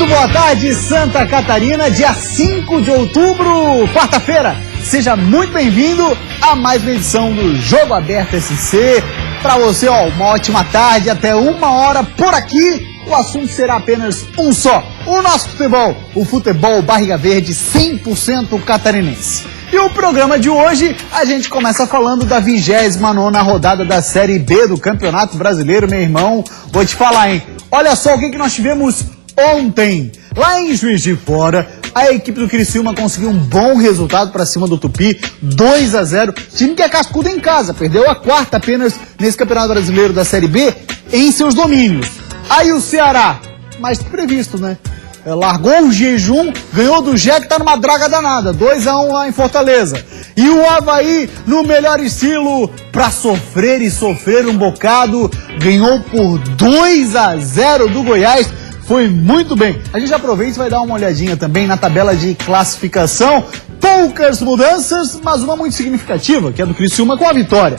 Muito boa tarde, Santa Catarina, dia 5 de outubro, quarta-feira. Seja muito bem-vindo a mais uma edição do Jogo Aberto SC. Para você, uma ótima tarde, até 1h por aqui. O assunto será apenas um só, o nosso futebol, o futebol barriga verde 100% catarinense. E o programa de hoje, a gente começa falando da 29ª rodada da Série B do Campeonato Brasileiro, meu irmão. Vou te falar, hein? Olha só o que nós tivemos ontem. Lá em Juiz de Fora, a equipe do Criciúma conseguiu um bom resultado para cima do Tupi, 2-0. Time que é cascudo em casa, perdeu a quarta apenas nesse Campeonato Brasileiro da Série B em seus domínios. Aí o Ceará, mais previsto, né? Largou o jejum, ganhou do Jé, que tá numa draga danada, 2-1 lá em Fortaleza. E o Avaí, no melhor estilo, pra sofrer e sofrer um bocado, ganhou por 2-0 do Goiás. Foi muito bem. A gente aproveita e vai dar uma olhadinha também na tabela de classificação. Poucas mudanças, mas uma muito significativa, que é do Criciúma com a vitória.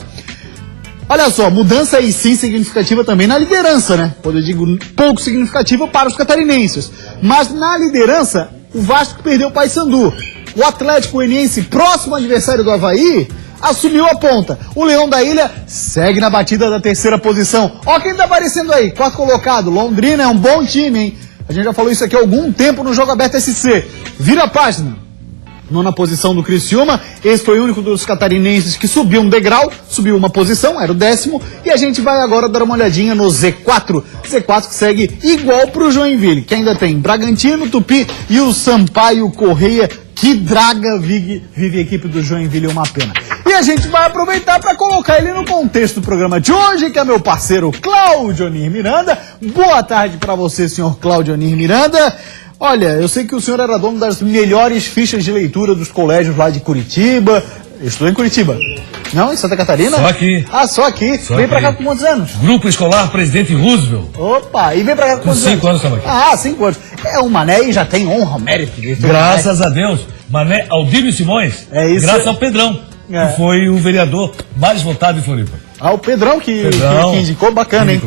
Olha só, mudança aí sim significativa também na liderança, né? Quando eu digo pouco significativa para os catarinenses. Mas na liderança, o Vasco perdeu o Paysandu. O Atlético Goianiense, próximo adversário do Avaí, assumiu a ponta. O Leão da Ilha segue na batida da terceira posição. Ó quem tá aparecendo aí, quarto colocado. Londrina é um bom time, hein? A gente já falou isso aqui há algum tempo no Jogo Aberto SC. Vira a página. Nona posição do Criciúma, esse foi o único dos catarinenses que subiu um degrau, subiu uma posição, era o 10º, e a gente vai agora dar uma olhadinha no Z4, Z4 que segue igual pro Joinville, que ainda tem Bragantino, Tupi e o Sampaio Correia. Que draga vive a equipe do Joinville, uma pena. E a gente vai aproveitar para colocar ele no contexto do programa de hoje, que é meu parceiro Cláudio Onir Miranda. Boa tarde para você, senhor Cláudio Onir Miranda. Olha, eu sei que o senhor era dono das melhores fichas de leitura dos colégios lá de Curitiba. Eu estou em Curitiba. Não, em Santa Catarina? Só aqui. Ah, só aqui. Vem pra cá com quantos anos? Grupo Escolar Presidente Roosevelt. Opa, e vem pra cá com quantos anos? 5 anos estamos aqui. Ah, 5 anos. É, o Mané e já tem honra, mérito. Graças a Deus. Mané Aldírio Simões. É isso. Graças ao Pedrão, que foi o vereador mais votado em Floripa. Ah, o Pedrão que indicou, bacana, hein?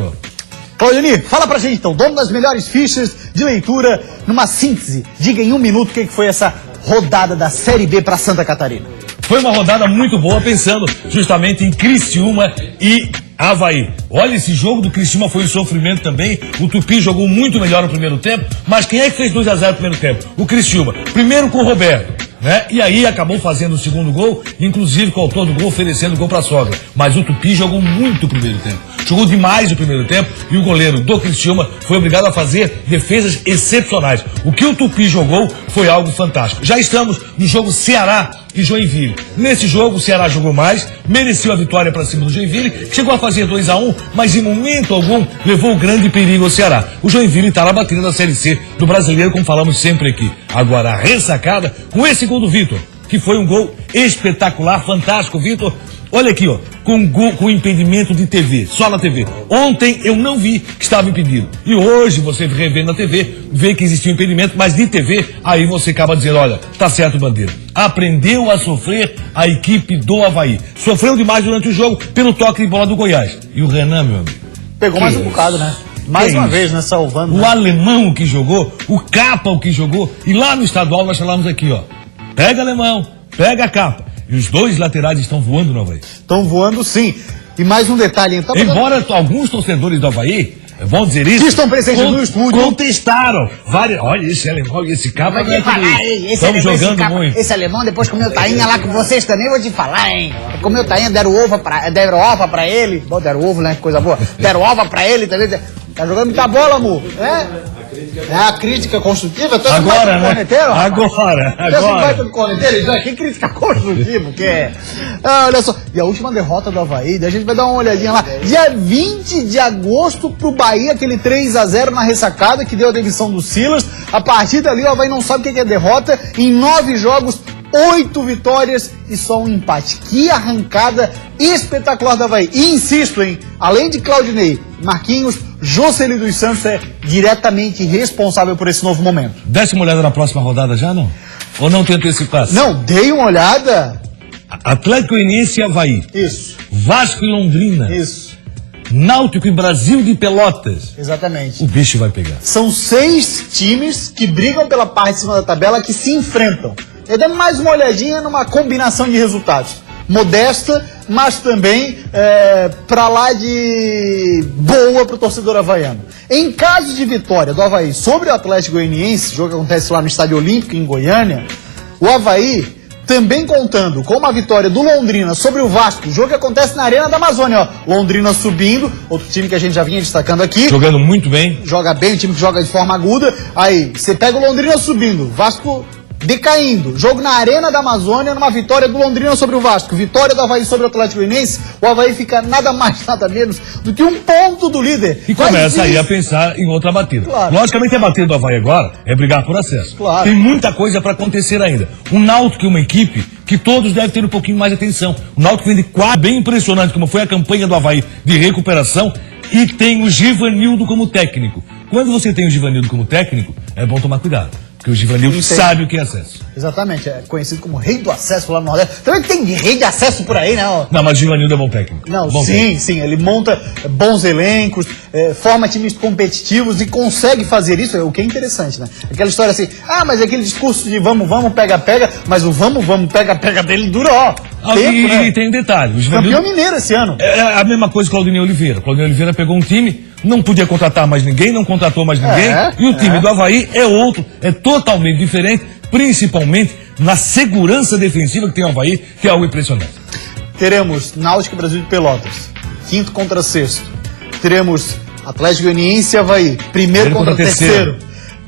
Cláudio Onir, fala pra gente então, dono das melhores fichas de leitura, numa síntese, diga em um minuto o que foi essa rodada da Série B pra Santa Catarina. Foi uma rodada muito boa, pensando justamente em Criciúma e Avaí. Olha, esse jogo do Criciúma foi um sofrimento também. O Tupi jogou muito melhor no primeiro tempo, mas quem é que fez 2-0 no primeiro tempo? O Criciúma. Primeiro com o Roberto, né? E aí acabou fazendo o segundo gol, inclusive com o autor do gol oferecendo gol pra sogra. Mas o Tupi jogou muito o primeiro tempo. Jogou demais o primeiro tempo e o goleiro do Criciúma foi obrigado a fazer defesas excepcionais. O que o Tupi jogou foi algo fantástico. Já estamos no jogo Ceará e Joinville. Nesse jogo o Ceará jogou mais, mereceu a vitória para cima do Joinville, chegou a fazer 2-1, mas em momento algum levou grande perigo ao Ceará. O Joinville está na batida da Série C do Brasileiro, como falamos sempre aqui. Agora a ressacada com esse gol do Vitor, que foi um gol espetacular, fantástico, Vitor. Olha aqui, com impedimento de TV, só na TV. Ontem eu não vi que estava impedido. E hoje, você revendo na TV, vê que existia um impedimento, mas de TV, aí você acaba dizendo, olha, tá certo, Bandeira. Aprendeu a sofrer a equipe do Avaí. Sofreu demais durante o jogo pelo toque de bola do Goiás. E o Renan, meu amigo? Pegou mais um bocado, né? Mais uma vez, né? Salvando. O alemão que jogou, o Capa o que jogou, e lá no estadual nós falamos aqui, pega alemão, pega a Capa. E os dois laterais estão voando no Avaí. Estão voando, sim. E mais um detalhe. Então, embora alguns torcedores do Avaí vão dizer isso, que estão presentes no estúdio, contestaram. Olha, esse alemão e esse cabo. Estamos jogando muito. Esse alemão depois comeu tainha lá com vocês também, vou te falar, hein? Comeu tainha, deram ova pra ele. Bom, deram ovo, né? Coisa boa. Deram ova pra ele também. Tá jogando muita bola, amor. É a crítica construtiva? Agora, né? Agora. Que crítica construtiva, porque olha só. E a última derrota do Avaí, a gente vai dar uma olhadinha lá. Dia 20 de agosto pro Bahia, aquele 3-0 na ressacada que deu a demissão do Silas. A partir dali o Avaí não sabe o que é derrota. Em 9 jogos, 8 vitórias e só um empate. Que arrancada espetacular do Avaí. E insisto, hein? Além de Claudinei, Marquinhos, Jocely dos Santos é diretamente responsável por esse novo momento. Desce uma olhada na próxima rodada já, não? Ou não tem antecipação? Não, dei uma olhada. Atlético Goianiense e Avaí. Isso. Vasco e Londrina. Isso. Náutico e Brasil de Pelotas. Exatamente. O bicho vai pegar. São 6 times que brigam pela parte de cima da tabela que se enfrentam. E dando mais uma olhadinha numa combinação de resultados. Modesta, mas também pra lá de boa pro torcedor havaiano. Em caso de vitória do Avaí sobre o Atlético Goianiense, jogo que acontece lá no Estádio Olímpico, em Goiânia, o Avaí também contando com uma vitória do Londrina sobre o Vasco, jogo que acontece na Arena da Amazônia, ó. Londrina subindo, outro time que a gente já vinha destacando aqui. Jogando muito bem. Joga bem, o time que joga de forma aguda. Aí, você pega o Londrina subindo, Vasco decaindo. Jogo na Arena da Amazônia, numa vitória do Londrina sobre o Vasco. Vitória do Avaí sobre o Atlético Goianiense. O Avaí fica nada mais, nada menos do que 1 ponto do líder. E começa aí a pensar em outra batida. Claro. Logicamente, a batida do Avaí agora é brigar por acesso. Claro. Tem muita coisa para acontecer ainda. O Náutico é uma equipe que todos devem ter um pouquinho mais de atenção. O Náutico vem de quadro bem impressionante, como foi a campanha do Avaí de recuperação, e tem o Givanildo como técnico. Quando você tem o Givanildo como técnico, é bom tomar cuidado. Porque o Givanildo sabe o que é acesso. Exatamente, é conhecido como rei do acesso lá no Nordeste. Também tem de rei de acesso por aí, né? Ó. Não, mas o Givanildo é bom técnico. Não, bom sim, técnico. sim, ele monta bons elencos, forma times competitivos e consegue fazer isso, o que é interessante, né? Aquela história assim, mas aquele discurso de vamos, pega, mas o vamos, pega dele dura, ó, tempo, né? E tem um detalhe. O Givanildo Campeão mineiro esse ano. é a mesma coisa que o Claudinei Oliveira. O Claudinei Oliveira pegou um time, não podia contratar mais ninguém, não contratou mais ninguém, e o time do Avaí é outro, é totalmente diferente, principalmente na segurança defensiva que tem o Avaí, que é algo impressionante. Teremos Náutico e Brasil de Pelotas, 5º contra 6º. Teremos Atlético Goianiense e Avaí, 1º contra 3º.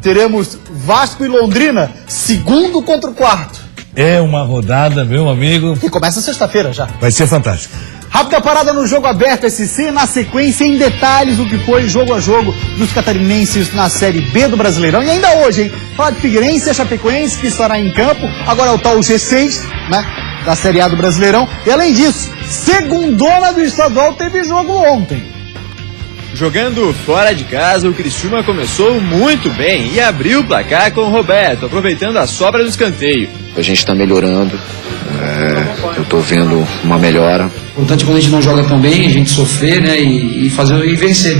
Teremos Vasco e Londrina, 2º contra o 4º. É uma rodada, meu amigo, Que começa sexta-feira já. vai ser fantástico. Rápida parada no Jogo Aberto SC, na sequência em detalhes o que foi jogo a jogo dos catarinenses na Série B do Brasileirão. E ainda hoje, hein? Fala de Figueirense e Chapecoense, que estará em campo. Agora é o tal G6, né? Da Série A do Brasileirão. E além disso, segundona do estadual teve jogo ontem. Jogando fora de casa, o Criciúma começou muito bem e abriu o placar com o Roberto, aproveitando a sobra do escanteio. A gente está melhorando, eu estou vendo uma melhora. O importante é quando a gente não joga tão bem, a gente sofrer, né, e fazer e vencer.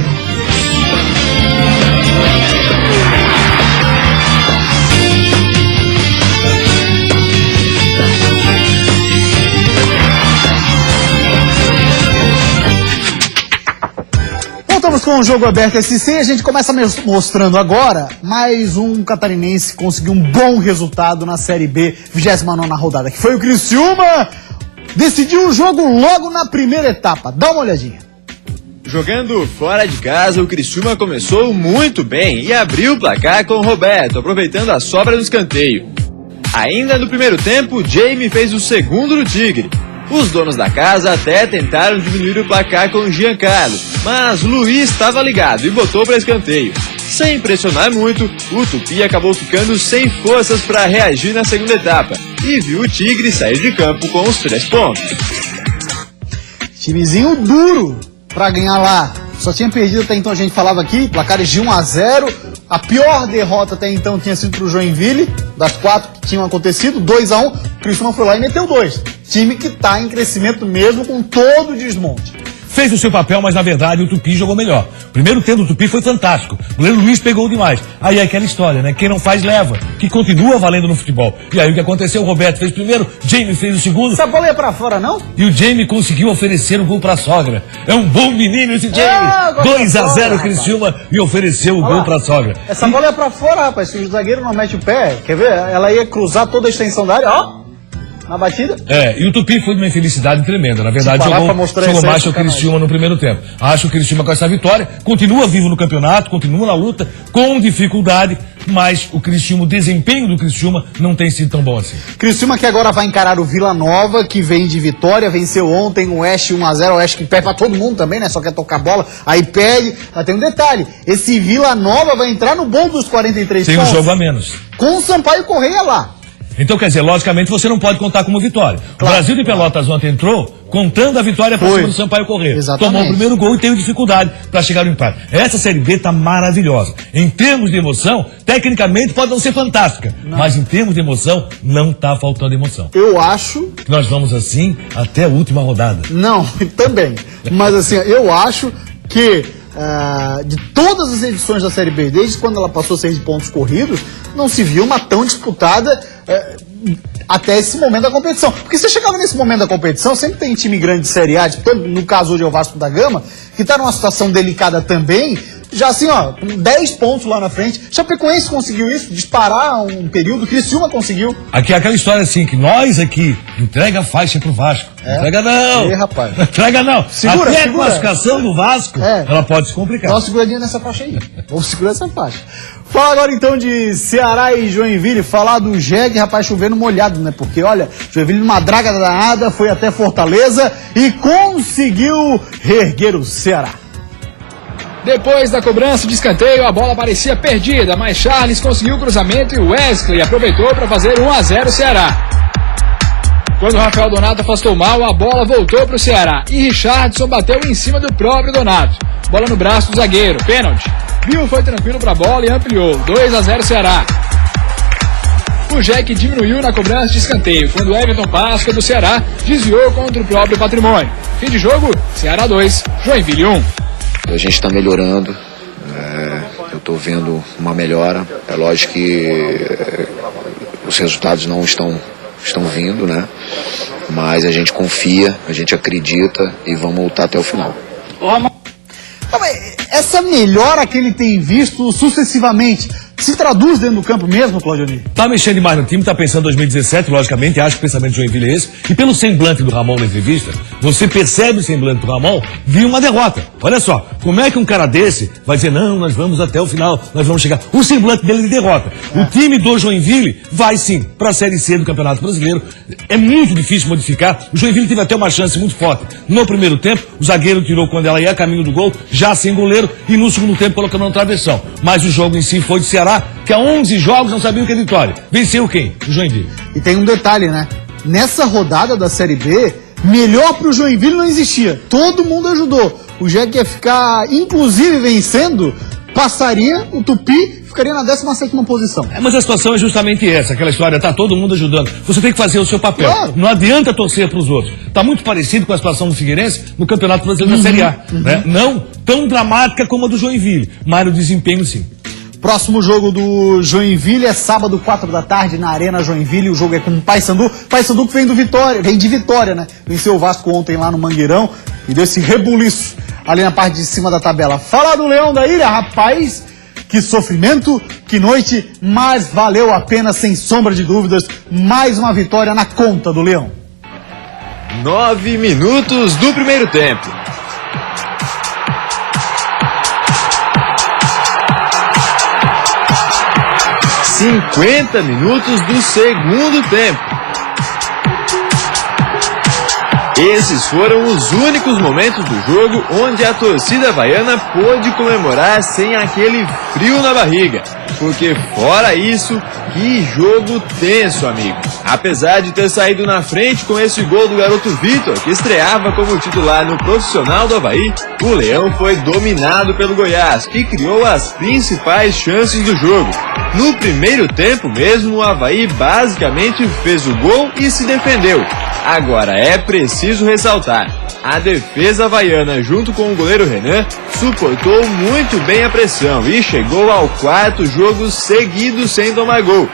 Voltamos com o Jogo Aberto SC e a gente começa mostrando agora mais um catarinense que conseguiu um bom resultado na Série B, 29ª rodada, que foi o Criciúma. Decidiu o jogo logo na primeira etapa. Dá uma olhadinha. Jogando fora de casa, o Criciúma começou muito bem e abriu o placar com o Roberto, aproveitando a sobra do escanteio. Ainda no primeiro tempo, Jamie fez o segundo do Tigre. Os donos da casa até tentaram diminuir o placar com o Giancarlo, mas Luiz estava ligado e botou para escanteio. Sem pressionar muito, o Tupi acabou ficando sem forças para reagir na segunda etapa e viu o Tigre sair de campo com os 3 pontos. Timezinho duro pra ganhar lá. Só tinha perdido até então, a gente falava aqui, placares de 1-0. A pior derrota até então tinha sido pro Joinville, das 4 que tinham acontecido, 2-1. O Criciúma foi lá e meteu 2. Time que tá em crescimento mesmo com todo o desmonte. Fez o seu papel, mas na verdade o Tupi jogou melhor. O primeiro tempo do Tupi foi fantástico. O goleiro Luiz pegou demais. Aí é aquela história, né? Quem não faz, leva. Que continua valendo no futebol. E aí o que aconteceu? O Roberto fez o primeiro, Jamie fez o segundo. Essa bola ia pra fora, não? E o Jamie conseguiu oferecer o gol pra sogra. É um bom menino esse Jamie. 2-0 Criciúma e ofereceu o gol pra sogra. Essa bola ia pra fora, rapaz. Se o zagueiro não mete o pé, quer ver? Ela ia cruzar toda a extensão da área, ó. Na batida? E o Tupi foi de uma infelicidade tremenda. Na verdade, jogou mais que o Criciúma no primeiro tempo. Acho que o Criciúma com essa vitória continua vivo no campeonato, continua na luta, com dificuldade, mas o Criciúma, o desempenho do Criciúma não tem sido tão bom assim. Criciúma que agora vai encarar o Vila Nova, que vem de vitória, venceu ontem o Oeste 1-0, o Oeste que perde pra todo mundo também, né? Só quer tocar bola, aí perde. Mas tem um detalhe, esse Vila Nova vai entrar no bom dos 43 tem pontos. um jogo a menos. Com o Sampaio Correia lá. Então, quer dizer, logicamente você não pode contar com uma vitória. Claro. O Brasil de Pelotas ontem entrou contando a vitória para cima do Sampaio Corrêa. Exatamente. Tomou o primeiro gol e teve dificuldade para chegar no empate. Essa Série B tá maravilhosa. Em termos de emoção, tecnicamente pode não ser fantástica, mas em termos de emoção, não tá faltando emoção. Eu acho... Nós vamos assim até a última rodada. Não, também. Mas assim, eu acho que de todas as edições da Série B, desde quando ela passou a ser de pontos corridos, não se viu uma tão disputada até esse momento da competição. Porque você chegava nesse momento da competição, sempre tem time grande de Série A, tipo, no caso hoje é o Vasco da Gama, que está numa situação delicada também, já assim, ó, com 10 pontos lá na frente. Chapecoense conseguiu isso, disparar um período, Criciúma conseguiu. Aqui é aquela história assim, que nós aqui, entrega a faixa pro Vasco. Entrega não. Ei, rapaz. Entrega não. Segura, até segura. A classificação do Vasco, ela pode se complicar. Dá uma seguradinha nessa faixa aí. Vamos segurar essa faixa. Fala agora então de Ceará e Joinville, falar do Jeg, rapaz, chovendo molhado, né? Porque olha, Joinville numa draga danada, foi até Fortaleza e conseguiu reerguer o Ceará. Depois da cobrança de escanteio, a bola parecia perdida, mas Charles conseguiu o cruzamento e Wesley aproveitou para fazer 1-0 Ceará. Quando o Rafael Donato afastou mal, a bola voltou para o Ceará e Richardson bateu em cima do próprio Donato. Bola no braço do zagueiro, pênalti. Bill foi tranquilo para a bola e ampliou, 2-0 Ceará. O Jack diminuiu na cobrança de escanteio, quando Everton Páscoa do Ceará desviou contra o próprio Patrimônio. Fim de jogo, Ceará 2, Joinville 1. A gente está melhorando, eu estou vendo uma melhora. É lógico que os resultados não estão vindo, né? Mas a gente confia, a gente acredita e vamos lutar até o final. Essa melhora que ele tem visto sucessivamente se traduz dentro do campo mesmo, Claudionir? Tá mexendo demais no time, tá pensando em 2017, logicamente, acho que o pensamento de Joinville é esse. E pelo semblante do Ramon na entrevista, você percebe o semblante do Ramon, viu uma derrota. Olha só, como é que um cara desse vai dizer, não, nós vamos até o final, nós vamos chegar. O semblante dele de derrota. O time do Joinville vai sim pra Série C do Campeonato Brasileiro. É muito difícil modificar. O Joinville teve até uma chance muito forte. No primeiro tempo, o zagueiro tirou quando ela ia a caminho do gol, já sem goleiro, e no segundo tempo colocando na travessão. Mas o jogo em si foi de Ceará, que há 11 jogos não sabia o que é vitória. Venceu quem? O Joinville. E tem um detalhe, né? Nessa rodada da Série B, melhor pro Joinville não existia. Todo mundo ajudou. O Jack ia ficar, inclusive, vencendo, passaria o Tupi, ficaria na 17ª posição. Mas a situação é justamente essa, aquela história, tá todo mundo ajudando. Você tem que fazer o seu papel. Claro. Não adianta torcer pros outros. Tá muito parecido com a situação do Figueirense no Campeonato Brasileiro da Série A. Né? Não tão dramática como a do Joinville, mas no desempenho sim. Próximo jogo do Joinville é sábado, 4 da tarde, na Arena Joinville. O jogo é com o Paysandu. Paysandu que vem de Vitória, né? Venceu o Vasco ontem lá no Mangueirão e deu esse rebuliço ali na parte de cima da tabela. Fala do Leão da Ilha, rapaz! Que sofrimento, que noite, mas valeu a pena, sem sombra de dúvidas. Mais uma vitória na conta do Leão. 9 minutos do primeiro tempo. ...50 minutos do segundo tempo. Esses foram os únicos momentos do jogo onde a torcida havaiana pôde comemorar sem aquele frio na barriga. Porque fora isso, que jogo tenso, amigo. Apesar de ter saído na frente com esse gol do garoto Vitor, que estreava como titular no profissional do Avaí, o Leão foi dominado pelo Goiás, que criou as principais chances do jogo. No primeiro tempo mesmo, o Avaí basicamente fez o gol e se defendeu. Agora é preciso ressaltar, a defesa havaiana junto com o goleiro Renan suportou muito bem a pressão e chegou ao 4º jogo seguido sem tomar gol.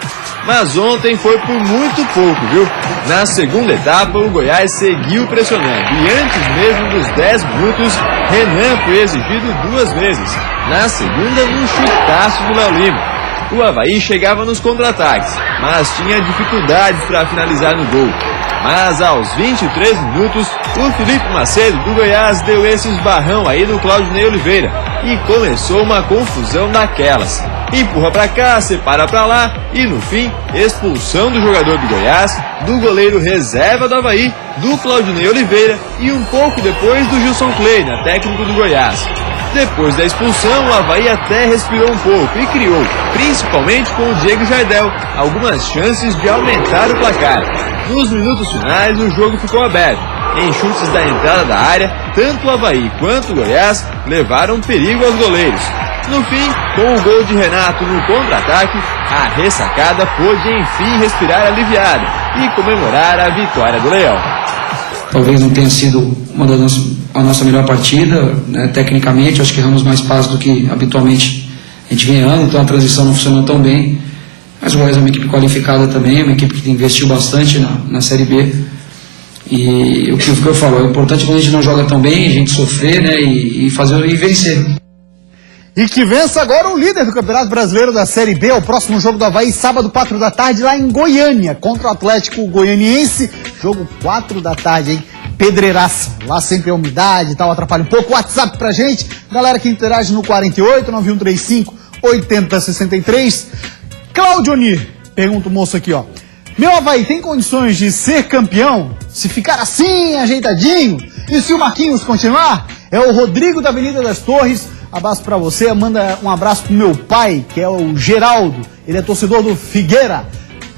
Mas ontem foi por muito pouco, viu? Na segunda etapa o Goiás seguiu pressionando e antes mesmo dos 10 minutos, Renan foi exigido 2 vezes. Na segunda, um chutaço do Léo Lima. O Avaí chegava nos contra-ataques, mas tinha dificuldades para finalizar no gol. Mas aos 23 minutos, o Felipe Macedo do Goiás deu esse esbarrão aí no Claudinei Oliveira e começou uma confusão daquelas. Empurra pra cá, separa pra lá e no fim, expulsão do jogador do Goiás, do goleiro reserva do Avaí, do Claudinei Oliveira e um pouco depois do Gilson Kleina, técnico do Goiás. Depois da expulsão, o Avaí até respirou um pouco e criou, principalmente com o Diego Jardel, algumas chances de aumentar o placar. Nos minutos finais, o jogo ficou aberto. Em chutes da entrada da área, tanto o Avaí quanto o Goiás levaram perigo aos goleiros. No fim, com o gol de Renato no contra-ataque, a ressacada pôde enfim respirar aliviada e comemorar a vitória do Leão. Talvez não tenha sido a nossa melhor partida, né? Tecnicamente, acho que erramos mais passos do que habitualmente a gente vem errando, então a transição não funcionou tão bem. Mas o Goiás é uma equipe qualificada também, uma equipe que investiu bastante na Série B. E o que eu falo, é importante quando a gente não joga tão bem, a gente sofrer, né, e vencer. E que vença agora o líder do Campeonato Brasileiro da Série B, o próximo jogo do Avaí, sábado, 4 da tarde, lá em Goiânia, contra o Atlético Goianiense. Jogo 4 da tarde, hein? Pedreiraça. Lá sempre a umidade e tal, atrapalha um pouco. WhatsApp pra gente, galera que interage no 48 9135 8063. Cláudio Nir, pergunta o moço aqui, ó. Meu Avaí tem condições de ser campeão? Se ficar assim, ajeitadinho? E se o Marquinhos continuar? É o Rodrigo da Avenida das Torres. Abraço pra você, manda um abraço pro meu pai, que é o Geraldo. Ele é torcedor do Figueira.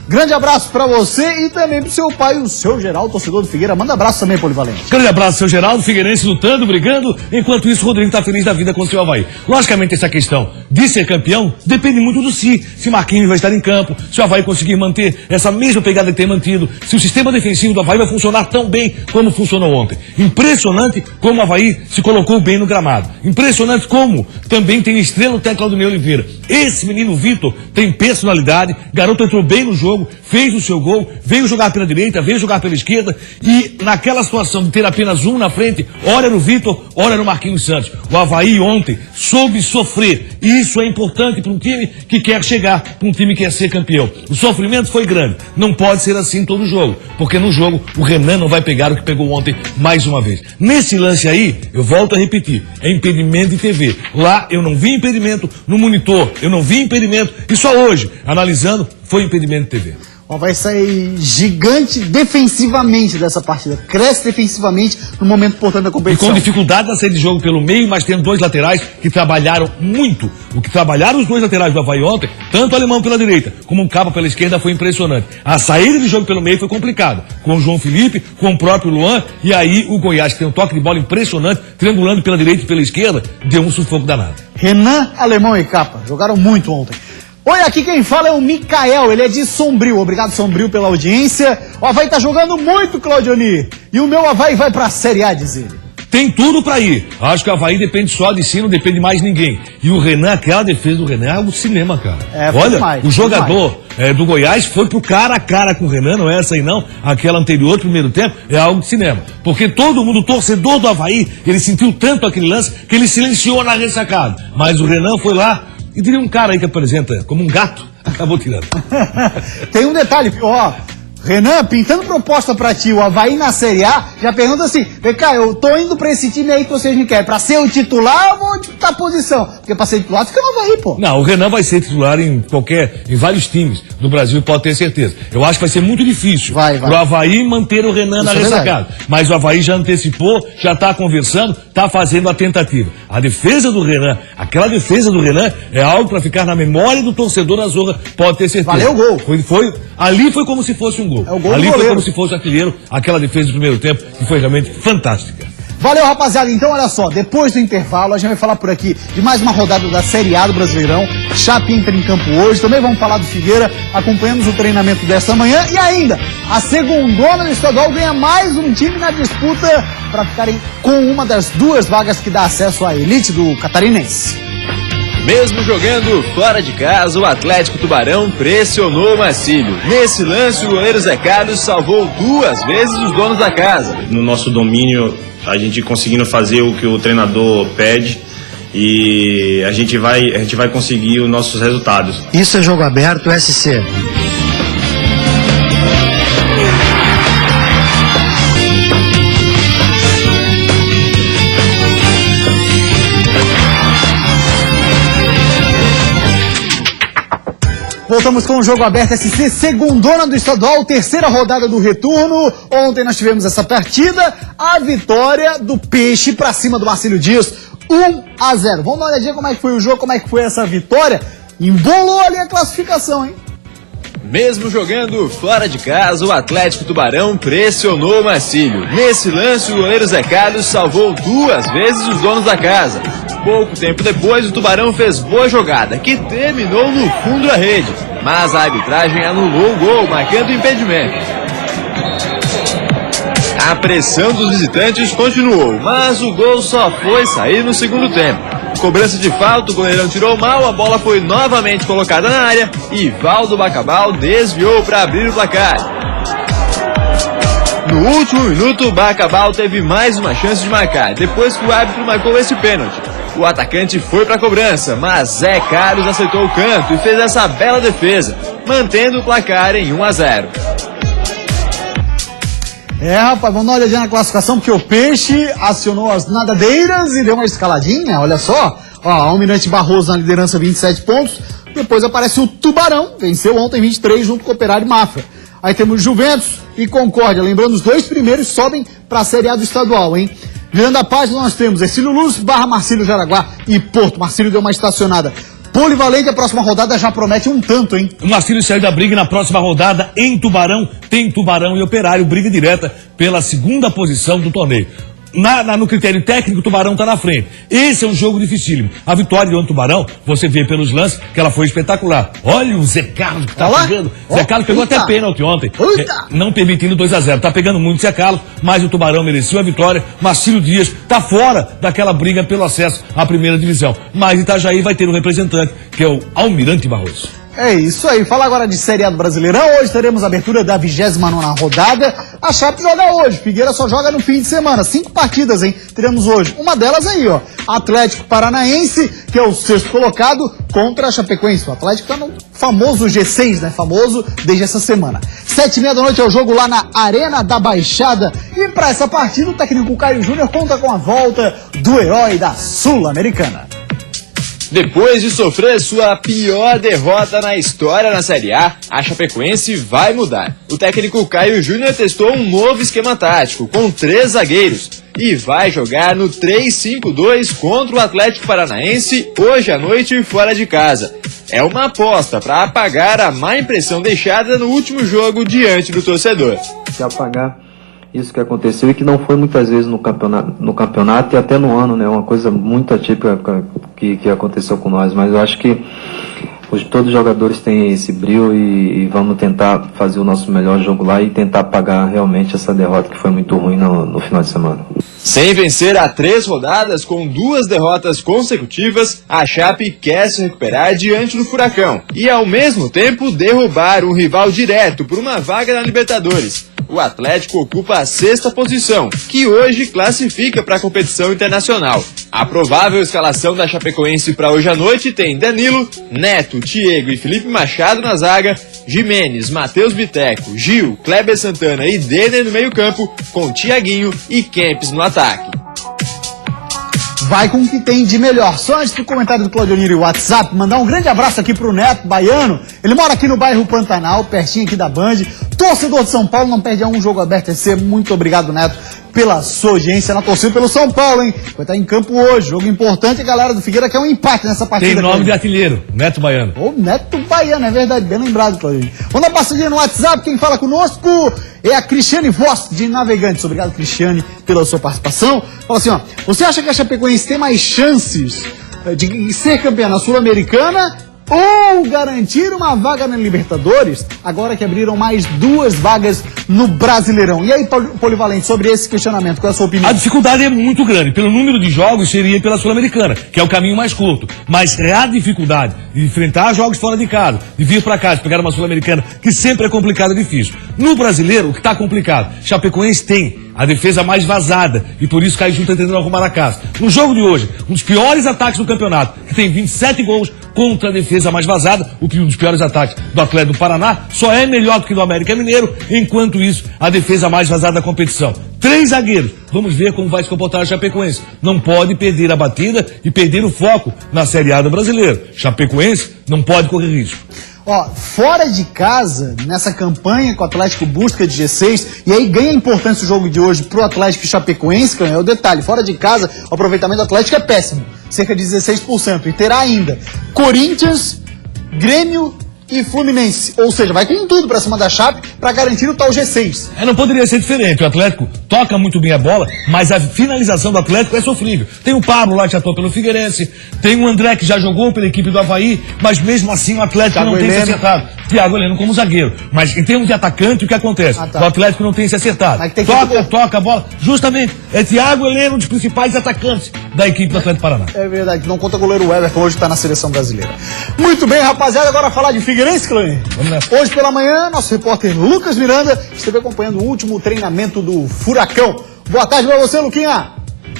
Grande abraço pra você e também pro seu pai, o seu Geraldo, torcedor do Figueira. Manda abraço também, Polivalente. Grande abraço, seu Geraldo, Figueirense lutando, brigando. Enquanto isso, o Rodrigo tá feliz da vida com o seu Avaí. Logicamente, essa questão de ser campeão depende muito do se Marquinhos vai estar em campo, se o Avaí conseguir manter essa mesma pegada que tem mantido, se o sistema defensivo do Avaí vai funcionar tão bem como funcionou ontem. Impressionante como o Avaí se colocou bem no gramado. Impressionante como também tem estrela o técnico Claudinei Oliveira. Esse menino Vitor tem personalidade, garoto entrou bem no jogo, fez o seu gol, veio jogar pela direita, veio jogar pela esquerda e naquela situação de ter apenas um na frente, ora era o Vitor, ora era o Marquinhos Santos. O Avaí ontem soube sofrer e isso é importante para um time que quer chegar, para um time que quer ser campeão. O sofrimento foi grande, não pode ser assim todo jogo, porque no jogo o Renan não vai pegar o que pegou ontem mais uma vez. Nesse lance aí, eu volto a repetir, é impedimento de TV. Lá eu não vi impedimento, no monitor eu não vi impedimento e só hoje, analisando, foi impedimento de TV. Vai sair gigante defensivamente dessa partida. Cresce defensivamente no momento importante da E competição. com dificuldade na saída de jogo pelo meio, mas tendo dois laterais que trabalharam muito. O que trabalharam os dois laterais do Avaí ontem, tanto o Alemão pela direita como o Cabo pela esquerda, foi impressionante. A saída de jogo pelo meio foi complicada. Com o João Felipe, com o próprio Luan, e aí o Goiás, que tem um toque de bola impressionante, triangulando pela direita e pela esquerda, deu um sufoco danado. Renan, Alemão e Capa jogaram muito ontem. Oi, aqui quem fala é o Micael, ele é de Sombrio. Obrigado, Sombrio, pela audiência. O Avaí tá jogando muito, Claudioni. E o meu Avaí vai pra Série A, diz ele. Tem tudo pra ir. Acho que o Avaí depende só de si, não depende de mais ninguém. E o Renan, aquela defesa do Renan é algo de cinema, cara. Olha, demais, o jogador do Goiás foi pro cara a cara com o Renan, não é essa aí não. Aquela anterior, primeiro tempo, é algo de cinema. Porque todo mundo, torcedor do Avaí, ele sentiu tanto aquele lance que ele silenciou na ressacada. Mas o Renan foi lá. E teria um cara aí que apresenta como um gato, acabou tirando. Tem um detalhe, ó. Renan, pintando proposta pra ti, o Avaí na Série A, já pergunta assim, vem cá, eu tô indo pra esse time aí que vocês me querem, pra ser o titular ou vou disputar a posição? Porque pra ser titular fica no Avaí, pô. Não, o Renan vai ser titular em vários times do Brasil, pode ter certeza. Eu acho que vai ser muito difícil pro Avaí manter o Renan na ressacada. Mas o Avaí já antecipou, já tá conversando, tá fazendo a tentativa. A defesa do Renan, aquela defesa do Renan é algo pra ficar na memória do torcedor da Zorra, pode ter certeza. Valeu o gol. Ali foi como se fosse um gol. É o gol ali do foi goleiro. como se fosse artilheiro, aquela defesa do primeiro tempo, que foi realmente fantástica. Valeu, rapaziada. Então, olha só, depois do intervalo, a gente vai falar por aqui de mais uma rodada da Série A do Brasileirão. Chape entra em campo hoje. Também vamos falar do Figueira. Acompanhamos o treinamento desta manhã. E ainda, a segundona do estadual ganha mais um time na disputa para ficarem com uma das duas vagas que dá acesso à elite do catarinense. Mesmo jogando fora de casa, o Atlético Tubarão pressionou o Marcílio. Nesse lance, o goleiro Zé Carlos salvou 2 vezes os donos da casa. No nosso domínio, a gente conseguindo fazer o que o treinador pede e a gente vai conseguir os nossos resultados. Isso é jogo aberto, SC. Voltamos com o Jogo Aberto SC, segundona do estadual, terceira rodada do retorno. Ontem nós tivemos essa partida, a vitória do Peixe pra cima do Marcílio Dias, 1-0. Vamos dar uma olhadinha como é que foi o jogo, como é que foi essa vitória. Embolou ali a classificação, hein? Mesmo jogando fora de casa, o Atlético Tubarão pressionou o Marcílio. Nesse lance, o goleiro Zé Carlos salvou 2 vezes os donos da casa. Pouco tempo depois, o Tubarão fez boa jogada, que terminou no fundo da rede. Mas a arbitragem anulou o gol, marcando o impedimento. A pressão dos visitantes continuou, mas o gol só foi sair no segundo tempo. Cobrança de falta, o goleirão tirou mal, a bola foi novamente colocada na área e Valdo Bacabal desviou para abrir o placar. No último minuto, o Bacabal teve mais uma chance de marcar, depois que o árbitro marcou esse pênalti. O atacante foi para a cobrança, mas Zé Carlos acertou o canto e fez essa bela defesa, mantendo o placar em 1-0. Rapaz, vamos dar uma olhadinha na classificação, porque o Peixe acionou as nadadeiras e deu uma escaladinha, olha só. Ó, Almirante Barroso na liderança, 27 pontos. Depois aparece o Tubarão, venceu ontem 23 junto com o Operário e Mafra. Aí temos Juventus e Concórdia, lembrando, os dois primeiros sobem para a Série A do estadual, hein? Virando a página, nós temos Ercílio Luz, Marcílio Jaraguá e Porto. Marcílio deu uma estacionada. Polivalente, a próxima rodada já promete um tanto, hein? O Marcílio saiu da briga na próxima rodada em Tubarão. Tem Tubarão e Operário, briga direta pela segunda posição do torneio. No critério técnico, o Tubarão está na frente. Esse é um jogo dificílimo. A vitória de Tubarão, você vê pelos lances que ela foi espetacular. Olha o Zé Carlos que tá pegando. Zé Carlos pegou até pênalti ontem, não permitindo 2-0. Tá pegando muito Zé Carlos, mas o Tubarão mereceu a vitória. Marcílio Dias tá fora daquela briga pelo acesso à primeira divisão. Mas Itajaí vai ter um representante, que é o Almirante Barroso. É isso aí, fala agora de Série A do Brasileirão. Hoje teremos a abertura da 29ª rodada. A Chape joga hoje, Figueira só joga no fim de semana. 5 partidas, hein? Teremos hoje. Uma delas aí, ó. Atlético Paranaense, que é o 6º colocado, contra a Chapecoense. O Atlético tá no famoso G6, né? Famoso desde essa semana. 7h30 é o jogo lá na Arena da Baixada. E para essa partida, o técnico Caio Júnior conta com a volta do herói da Sul-Americana. Depois de sofrer sua pior derrota na história na Série A, a Chapecoense vai mudar. O técnico Caio Júnior testou um novo esquema tático, com 3 zagueiros, e vai jogar no 3-5-2 contra o Atlético Paranaense hoje à noite fora de casa. É uma aposta para apagar a má impressão deixada no último jogo diante do torcedor. Se apagar isso que aconteceu e que não foi muitas vezes no campeonato e até no ano, né? Uma coisa muito atípica que aconteceu com nós, mas eu acho que todos os jogadores têm esse brio e vamos tentar fazer o nosso melhor jogo lá e tentar apagar realmente essa derrota que foi muito ruim no final de semana. Sem vencer há 3 rodadas, com 2 derrotas consecutivas, a Chape quer se recuperar diante do Furacão e, ao mesmo tempo, derrubar um rival direto por uma vaga na Libertadores. O Atlético ocupa a 6ª posição, que hoje classifica para a competição internacional. A provável escalação da Chapecoense para hoje à noite tem Danilo, Neto, Diego e Felipe Machado na zaga, Jimenez, Matheus Biteco, Gil, Kleber Santana e Denner no meio-campo, com Thiaguinho e Kempis no ataque. Vai com o que tem de melhor. Só antes do comentário do Claudionir e o WhatsApp, mandar um grande abraço aqui pro Neto Baiano. Ele mora aqui no bairro Pantanal, pertinho aqui da Band. Torcedor de São Paulo, não perde um jogo aberto EC. Muito obrigado, Neto, pela sua audiência na torcida pelo São Paulo, hein? Vai estar em campo hoje. Jogo importante, a galera do Figueira quer um empate nessa partida. Tem nome de artilheiro, Neto Baiano. Ô, Neto Baiano, é verdade, bem lembrado, Claudionir. Vamos dar uma passadinha no WhatsApp, quem fala conosco é a Cristiane Voss, de Navegantes. Obrigado, Cristiane, pela sua participação. Fala assim, ó, você acha que a Chapecoense tem mais chances de ser campeã na Sul-Americana ou garantir uma vaga na Libertadores, agora que abriram mais 2 vagas no Brasileirão? E aí, Polivalente, sobre esse questionamento, qual é a sua opinião? A dificuldade é muito grande. Pelo número de jogos, seria pela Sul-Americana, que é o caminho mais curto. Mas é a dificuldade de enfrentar jogos fora de casa, de vir para cá, de pegar uma Sul-Americana, que sempre é complicado e difícil. No Brasileiro, o que está complicado? Chapecoense tem a defesa mais vazada, e por isso Caio Júnior está tentando arrumar a casa. No jogo de hoje, um dos piores ataques do campeonato, que tem 27 gols contra a defesa mais vazada, um dos piores ataques do Atlético do Paraná, só é melhor do que do América Mineiro, enquanto isso, a defesa mais vazada da competição. 3 zagueiros. Vamos ver como vai se comportar a Chapecoense. Não pode perder a batida e perder o foco na Série A do Brasileiro. Chapecoense não pode correr risco. Ó, fora de casa, nessa campanha que o Atlético busca de G6, e aí ganha importância o jogo de hoje pro Atlético e Chapecoense, que é o detalhe, fora de casa, o aproveitamento do Atlético é péssimo, cerca de 16%, e terá ainda Corinthians, Grêmio e Fluminense, ou seja, vai com tudo pra cima da Chape pra garantir o tal G6. Não poderia ser diferente, o Atlético toca muito bem a bola, mas a finalização do Atlético é sofrível. Tem o Pablo lá que já atuou pelo Figueirense, tem o André que já jogou pela equipe do Avaí, mas mesmo assim o Atlético não tem se acertado. Thiago Heleno como zagueiro. Mas em termos de atacante, o que acontece? Ah, tá. O Atlético não tem se acertado. Mas tem que Toca a bola. Justamente, é Thiago Heleno um dos principais atacantes da equipe do Atlético Paraná. É verdade, não conta goleiro Everton, hoje tá na seleção brasileira. Muito bem, rapaziada, agora falar de Figueirense, Clães. Vamos nessa. Hoje pela manhã, nosso repórter Lucas Miranda esteve acompanhando o último treinamento do Furacão. Boa tarde pra você, Luquinha.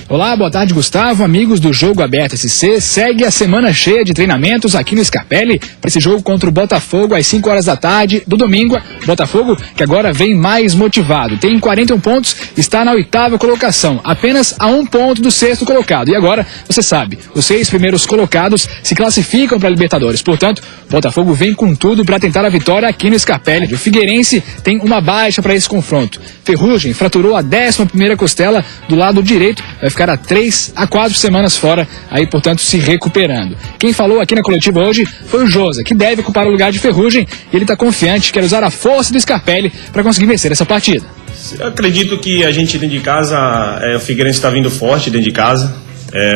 Olá, boa tarde, Gustavo. Amigos do Jogo Aberto SC, segue a semana cheia de treinamentos aqui no Scarpelli para esse jogo contra o Botafogo às 5 horas da tarde do domingo. Botafogo que agora vem mais motivado. Tem 41 pontos, está na 8ª colocação, apenas a 1 ponto do 6º colocado. E agora, você sabe, os 6 primeiros colocados se classificam para a Libertadores. Portanto, Botafogo vem com tudo para tentar a vitória aqui no Scarpelli. O Figueirense tem uma baixa para esse confronto. Ferrugem fraturou a 11ª costela do lado direito, vai ficar a 3 a 4 semanas fora, aí portanto se recuperando. Quem falou aqui na coletiva hoje foi o Josa, que deve ocupar o lugar de Ferrugem, e ele está confiante, quer usar a força do Scarpelli para conseguir vencer essa partida. Eu acredito que a gente dentro de casa, o Figueirense está vindo forte dentro de casa.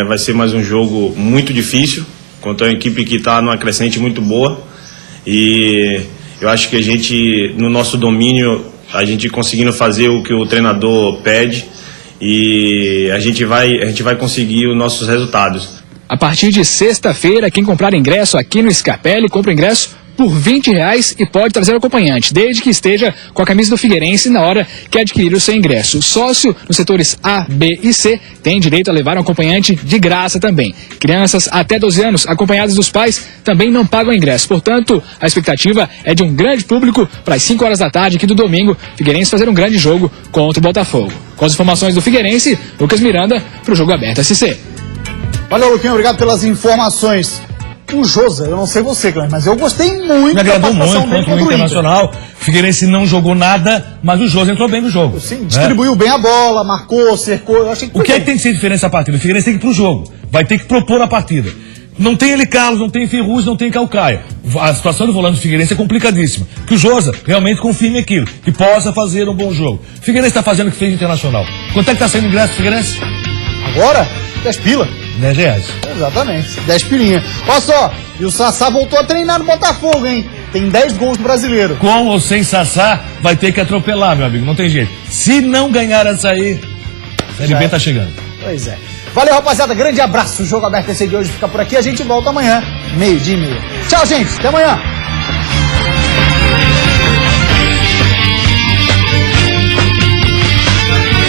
Vai ser mais um jogo muito difícil, contra uma equipe que está numa crescente muito boa. E eu acho que a gente, no nosso domínio, a gente conseguindo fazer o que o treinador pede, e a gente vai conseguir os nossos resultados. A partir de sexta-feira, quem comprar ingresso aqui no Scarpelli, compra ingresso por R$20 e pode trazer o acompanhante, desde que esteja com a camisa do Figueirense na hora que adquirir o seu ingresso. O sócio nos setores A, B e C tem direito a levar um acompanhante de graça também. Crianças até 12 anos, acompanhadas dos pais, também não pagam ingresso. Portanto, a expectativa é de um grande público para as 5 horas da tarde aqui do domingo, Figueirense fazer um grande jogo contra o Botafogo. Com as informações do Figueirense, Lucas Miranda para o Jogo Aberto SC. Valeu, Luquinha, obrigado pelas informações. O Josa, eu não sei você, Clães, mas eu gostei muito. Me agradou muito dele contra o Internacional. Figueirense não jogou nada, mas o Josa entrou bem no jogo. Sim, distribuiu bem a bola, marcou, cercou. Eu achei que o que é que tem que ser diferente nessa partida? O Figueirense tem que ir pro jogo. Vai ter que propor a partida. Não tem ele Carlos, não tem Ferrugem, não tem Calcaia. A situação do volante do Figueirense é complicadíssima. Que o Josa realmente confirme aquilo, que possa fazer um bom jogo. O Figueirense está fazendo o que fez no Internacional. Quanto é que está saindo o ingresso do Figueirense? Agora, 10 pila. R$10. Exatamente, 10 pilinha. Olha só, e o Sassá voltou a treinar no Botafogo, hein? Tem 10 gols no Brasileiro. Com ou sem Sassá, vai ter que atropelar, meu amigo, não tem jeito. Se não ganhar essa aí, a Série B tá chegando. Pois é. Valeu, rapaziada, grande abraço. O Jogo Aberto esse de hoje fica por aqui. A gente volta amanhã, 12:30. Tchau, gente, até amanhã.